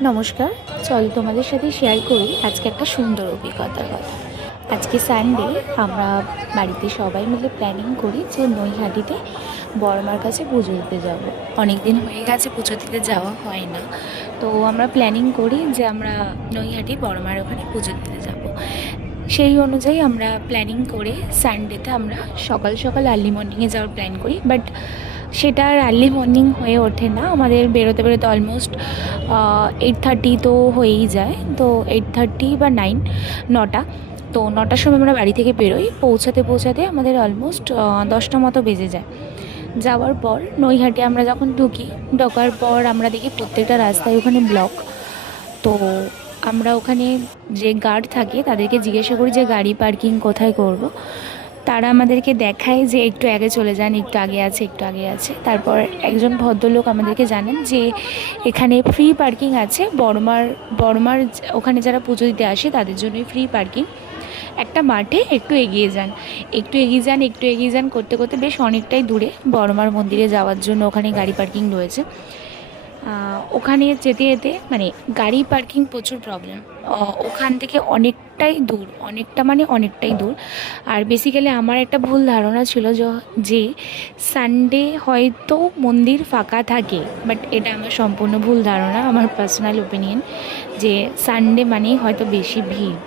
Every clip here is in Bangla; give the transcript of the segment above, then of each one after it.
নমস্কার। চল তোমাদের সাথে শেয়ার করি আজকে একটা সুন্দর অভিজ্ঞতার কথা। আজকে সানডে, আমরা বাড়িতে সবাই মিলে প্ল্যানিং করি যে নৈহাটিতে বড়মার কাছে পুজো দিতে যাব। অনেক দিন হয়ে গেছে পুজো দিতে যাওয়া হয় না, তো আমরা প্ল্যানিং করি যে আমরা নৈহাটি বড়মার ওখানে পুজো দিতে যাব। সেই অনুযায়ী আমরা প্ল্যানিং করে সানডেতে আমরা সকাল সকাল আর্লি মর্নিংয়ে যাওয়ার প্ল্যান করি, বাট সেটা আর আর্লি মর্নিং হয়ে ওঠে না। আমাদের বেরোতে বেরোতে অলমোস্ট 8:30 তো হয়েই যায়। তো 8:30 বা 9টা, তো 9টার সময় আমরা বাড়ি থেকে বেরোই। পৌঁছাতে আমাদের অলমোস্ট 10টা মতো বেজে যায়। যাওয়ার পর নৈহাটি আমরা যখন ঢোকার পর আমরা দেখি প্রত্যেকটা রাস্তায় ওখানে ব্লক। তো আমরা ওখানে যে গার্ড থাকে তাদেরকে জিজ্ঞাসা করি যে গাড়ি পার্কিং কোথায় করব। তারা আমাদেরকে দেখায় যে একটু আগে চলে যান, একটু আগে আছে, একটু আগে আছে। তারপর একজন ভদ্রলোক আমাদেরকে জানান যে এখানে ফ্রি পার্কিং আছে, বড়মার ওখানে যারা পুজো দিতে আসে তাদের জন্যই ফ্রি পার্কিং। একটা মাঠে একটু এগিয়ে যান, একটু এগিয়ে যান করতে করতে বেশ অনেকটাই দূরে বড়মার মন্দিরে যাওয়ার জন্য ওখানে গাড়ি পার্কিং রয়েছে। ওখানে যেতে যেতে মানে গাড়ি পার্কিং প্রচুর প্রবলেম। ওখান থেকে অনেকটাই দূর। আর বেসিক্যালি আমার একটা ভুল ধারণা ছিল যে সানডে হয়তো মন্দির ফাঁকা থাকে, বাট এটা আমার সম্পূর্ণ ভুল ধারণা, আমার পার্সোনাল ওপিনিয়ন, যে সানডে মানেই হয়তো বেশি ভিড়।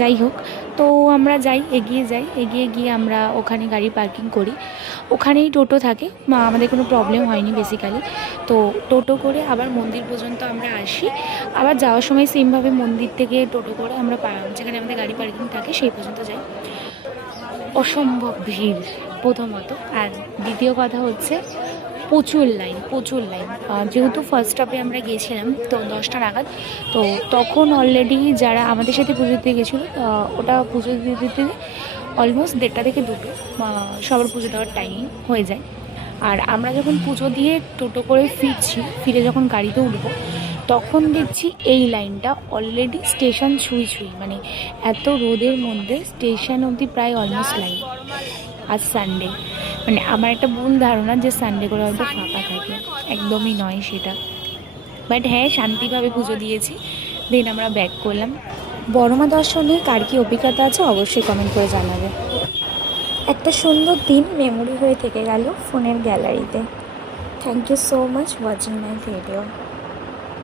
যাই হোক, তো আমরা এগিয়ে গিয়ে আমরা ওখানে গাড়ি পার্কিং করি। ওখানেই টোটো থাকে, আমাদের কোনো প্রবলেম হয়নি বেসিক্যালি। তো টোটো করে আবার মন্দির পর্যন্ত আমরা আসি। আবার যাওয়ার সময় সেমভাবে মন্দির থেকে টোটো করে আমরা যেখানে আমাদের গাড়ি পার্কিং থাকে সেই পর্যন্ত যাই। অসম্ভব ভিড় প্রথমত, আর দ্বিতীয় কথা হচ্ছে প্রচুর লাইন। যেহেতু ফার্স্ট স্টপে আমরা গিয়েছিলাম তো 10টা নাগাদ, তো তখন অলরেডি যারা আমাদের সাথে পুজো দিতে গেছিলো, ওটা পুজো দিতে অলমোস্ট 1:30 থেকে 2টো সবার পুজো দেওয়ার টাইম হয়ে যায়। আর আমরা যখন পুজো দিয়ে টোটো করে ফিরে যখন গাড়িতে উঠবো, তখন দেখছি এই লাইনটা অলরেডি স্টেশন ছুঁই, মানে এত রোদের মধ্যে স্টেশন অবধি প্রায় অলমোস্ট লাইন। আজ সানডে, মানে আমার একটা ভুল ধারণা যে সানডে করে হয়তো ফাঁকা থাকে, একদমই নয় সেটা। বাট হ্যাঁ, শান্তিভাবে পুজো দিয়েছি, দেন আমরা ব্যাক করলাম। বড়মা দর্শনে কার কী অভিজ্ঞতা আছে অবশ্যই কমেন্ট করে জানাবে। একটা সুন্দর দিন মেমোরি হয়ে থেকে গেল ফোনের গ্যালারিতে। Thank you so much watching my video.